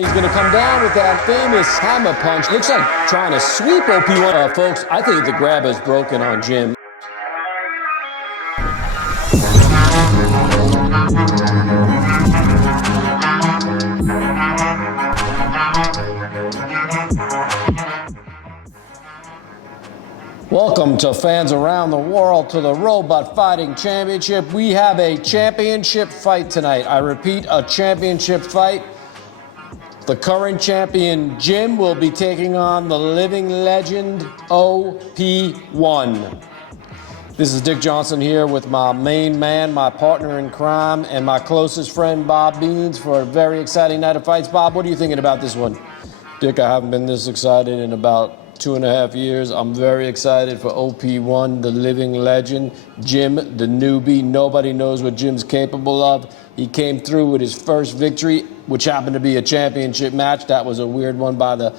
He's going to come down with that famous hammer punch. Looks like trying to sweep OP-01. Folks, I think the grab is broken on Jim. Welcome to fans around the world to the Robot Fighting Championship. We have a championship fight tonight. I repeat, a championship fight. The current champion, Jim, will be taking on the living legend, OP-01. This is Dick Johnson here with my main man, my partner in crime, and my closest friend, Bob Beans, for a very exciting night of fights. Bob, what are you thinking about this one? Dick, I haven't been this excited in about 2.5 years. I'm very excited for OP-01, the living legend. Jim, the newbie. Nobody knows what Jim's capable of. He came through with his first victory, which happened to be a championship match. That was a weird one by the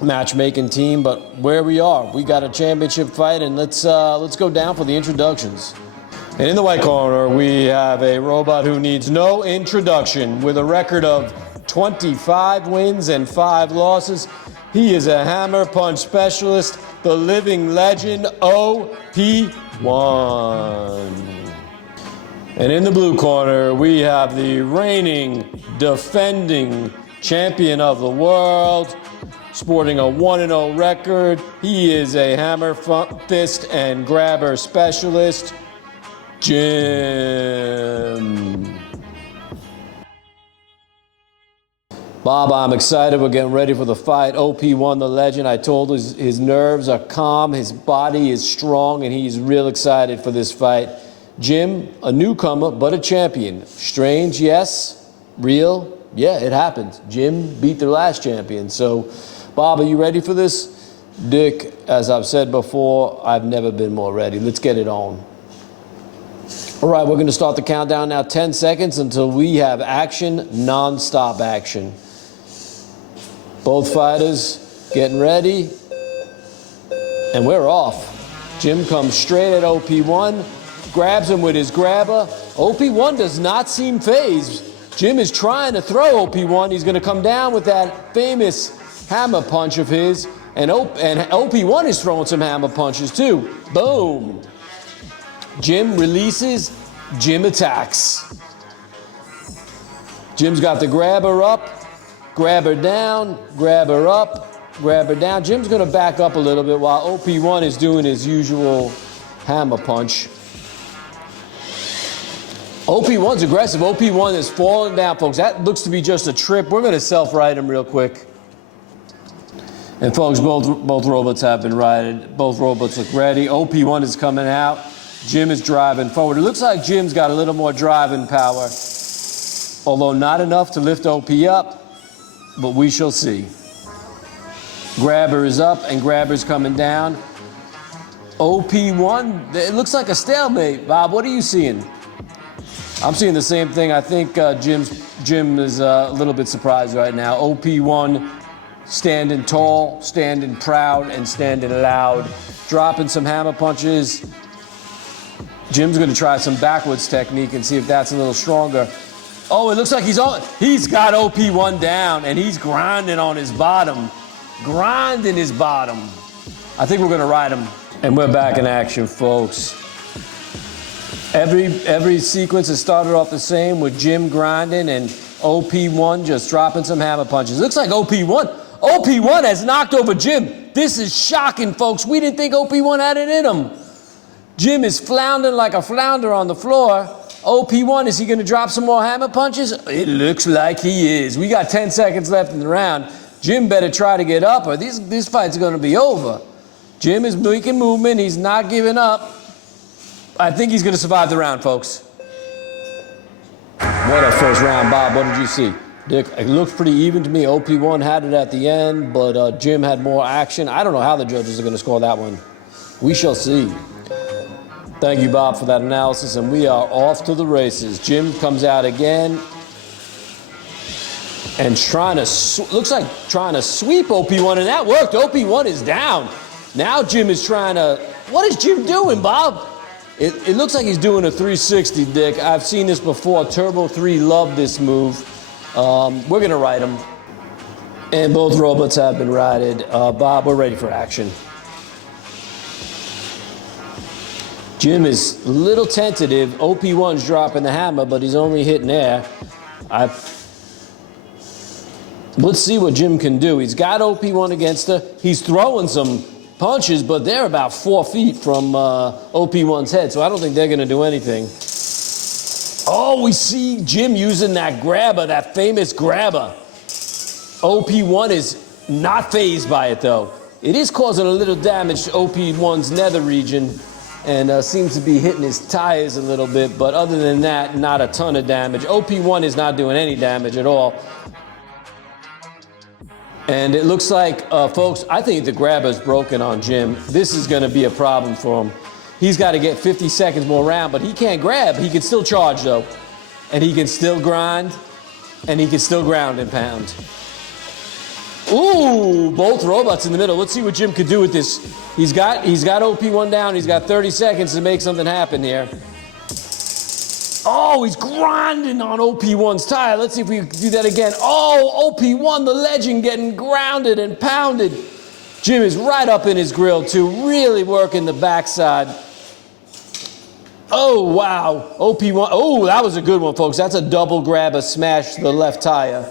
matchmaking team, but where we are, we got a championship fight, and let's go down for the introductions. And in the white corner, we have a robot who needs no introduction with a record of 25 wins and 5 losses. He is a hammer punch specialist, the living legend, OP-01. And in the blue corner, we have the reigning, defending champion of the world, sporting a 1-0 record. He is a hammer, fist, and grabber specialist, Jim. Bob, I'm excited. We're getting ready for the fight. OP-01, the legend. I told his nerves are calm, his body is strong, and he's real excited for this fight. Jim, a newcomer, but a champion. Strange, yes. Real, yeah, it happens. Jim beat the last champion. So, Bob, are you ready for this? Dick, as I've said before, I've never been more ready. Let's get it on. All right, we're going to start the countdown now. 10 seconds until we have action, non-stop action. Both fighters getting ready, and we're off. Jim comes straight at OP-01, grabs him with his grabber. OP-01 does not seem phased. Jim is trying to throw OP-01. He's going to come down with that famous hammer punch of his, and OP-01 is throwing some hammer punches too. Boom. Jim releases, Jim attacks. Jim's got the grabber up. Grab her down, grab her up, grab her down. Jim's going to back up a little bit while OP-01 is doing his usual hammer punch. OP-01's aggressive. OP-01 is falling down, folks. That looks to be just a trip. We're going to self-right him real quick. And, folks, both robots have been righted. Both robots look ready. OP-01 is coming out. Jim is driving forward. It looks like Jim's got a little more driving power, although not enough to lift OP up. But we shall see. Grabber is up and grabber's coming down. OP-01, it looks like a stalemate. Bob, what are you seeing? I'm seeing the same thing. I think Jim is a little bit surprised right now. OP-01 standing tall, standing proud, and standing loud. Dropping some hammer punches. Jim's going to try some backwards technique and see if that's a little stronger. Oh, it looks like he's got OP-01 down, and he's grinding on his bottom. Grinding his bottom. I think we're going to ride him. And we're back in action, folks. Every sequence has started off the same with Jim grinding and OP-01 just dropping some hammer punches. It looks like OP-01 has knocked over Jim. This is shocking, folks. We didn't think OP-01 had it in him. Jim is floundering like a flounder on the floor. OP-01, is he going to drop some more hammer punches? It looks like he is. We got 10 seconds left in the round. Jim better try to get up or this fight's going to be over. Jim is making movement. He's not giving up. I think he's going to survive the round, folks. What a first round, Bob. What did you see? Dick, it looked pretty even to me. OP-01 had it at the end, but Jim had more action. I don't know how the judges are going to score that one. We shall see. Thank you, Bob, for that analysis, and we are off to the races. Jim comes out again and looks like trying to sweep OP-01, and that worked. OP-01 is down. Now Jim is trying to, what is Jim doing, Bob? It looks like he's doing a 360, Dick. I've seen this before. Turbo 3 loved this move. We're going to ride them. And both robots have been righted. Bob, we're ready for action. Jim is a little tentative. OP-1's dropping the hammer, but he's only hitting air. Let's see what Jim can do. He's got OP-1 against her. He's throwing some punches, but they're about 4 feet from OP-1's head, so I don't think they're going to do anything. Oh, we see Jim using that grabber, that famous grabber. OP-1 is not fazed by it, though. It is causing a little damage to OP-1's nether region and seems to be hitting his tires a little bit, but other than that, not a ton of damage. OP-1 is not doing any damage at all. And it looks like, folks, I think the grabber's broken on Jim. This is going to be a problem for him. He's got to get 50 seconds more round, but he can't grab. He can still charge, though. And he can still grind, and he can still ground and pound. Ooh, both robots in the middle. Let's see what Jim could do with this. He's got OP-1 down. He's got 30 seconds to make something happen here. Oh, he's grinding on OP-1's tire. Let's see if we can do that again. Oh, OP-1, the legend, getting grounded and pounded. Jim is right up in his grill, too, really working the backside. Oh, wow. OP-1. Oh, that was a good one, folks. That's a double grabber smash to the left tire.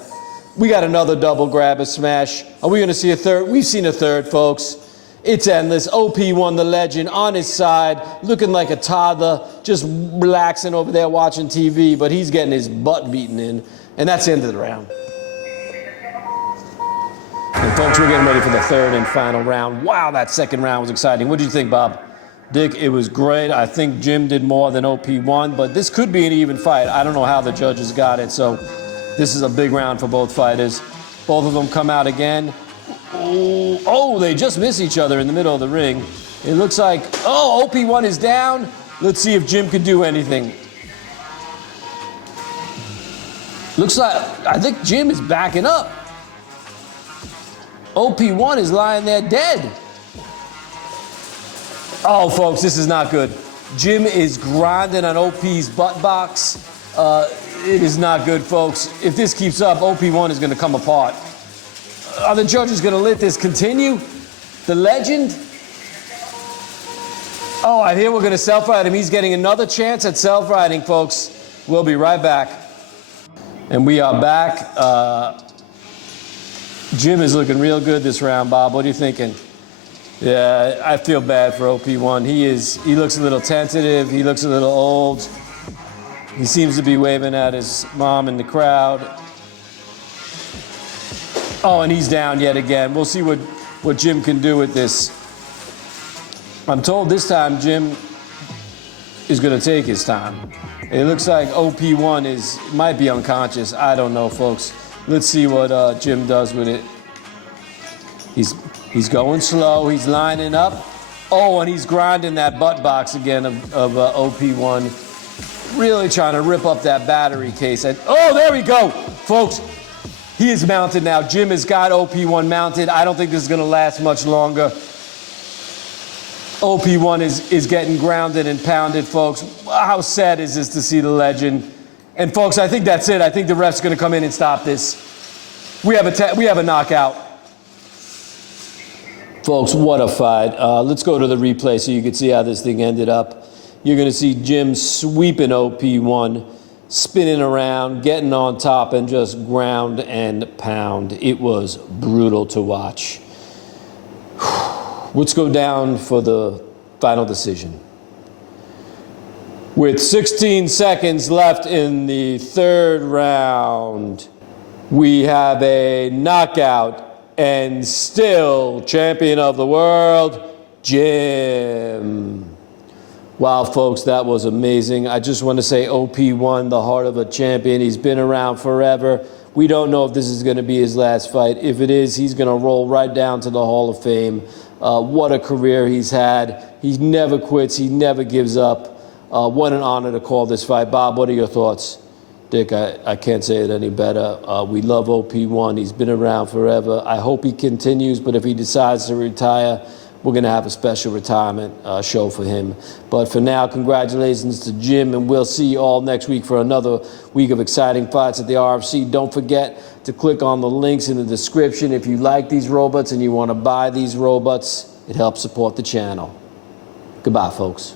We got another double grabber smash. Are we going to see a third? We've seen a third, folks. It's endless. OP-1, the legend, on his side, looking like a toddler, just relaxing over there watching TV, but he's getting his butt beaten in, and that's the end of the round. And folks, we're getting ready for the third and final round. Wow, that second round was exciting. What did you think, Bob? Dick, it was great. I think Jim did more than OP-1, but this could be an even fight. I don't know how the judges got it, so this is a big round for both fighters. Both of them come out again. Oh, they just miss each other in the middle of the ring. It looks like, oh, OP-1 is down. Let's see if Jim can do anything. Looks like, I think Jim is backing up. OP-1 is lying there dead. Oh, folks, this is not good. Jim is grinding on OP's butt box. It is not good, folks. If this keeps up, OP-1 is going to come apart. Are the judges going to let this continue? The legend? Oh, I hear we're going to self-ride him. He's getting another chance at self-riding, folks. We'll be right back. And we are back. Jim is looking real good this round, Bob. What are you thinking? Yeah, I feel bad for OP-1. He looks a little tentative. He looks a little old. He seems to be waving at his mom in the crowd. Oh, and he's down yet again. We'll see what Jim can do with this. I'm told this time Jim is going to take his time. It looks like OP-1 might be unconscious. I don't know, folks. Let's see what Jim does with it. He's going slow. He's lining up. Oh, and he's grinding that butt box again of OP-1. Really trying to rip up that battery case. Oh, there we go, folks. He is mounted now. Jim has got OP-1 mounted. I don't think this is going to last much longer. OP-1 is getting grounded and pounded, folks. How sad is this to see the legend? And folks, I think that's it. I think the ref's going to come in and stop this. We have a knockout. Folks, what a fight. Let's go to the replay so you can see how this thing ended up. You're going to see Jim sweeping OP-1, spinning around, getting on top, and just ground and pound. It was brutal to watch. Let's go down for the final decision. With 16 seconds left in the third round, we have a knockout and still champion of the world, Jim. Wow, folks, that was amazing. I just want to say OP-1, the heart of a champion. He's been around forever. We don't know if this is going to be his last fight. If it is, he's going to roll right down to the Hall of Fame. What a career he's had. He never quits. He never gives up. What an honor to call this fight. Bob, what are your thoughts? Dick, I can't say it any better. We love OP-1. He's been around forever. I hope he continues, but if he decides to retire, we're going to have a special retirement show for him. But for now, congratulations to Jim, and we'll see you all next week for another week of exciting fights at the RFC. Don't forget to click on the links in the description if you like these robots and you want to buy these robots. It helps support the channel. Goodbye, folks.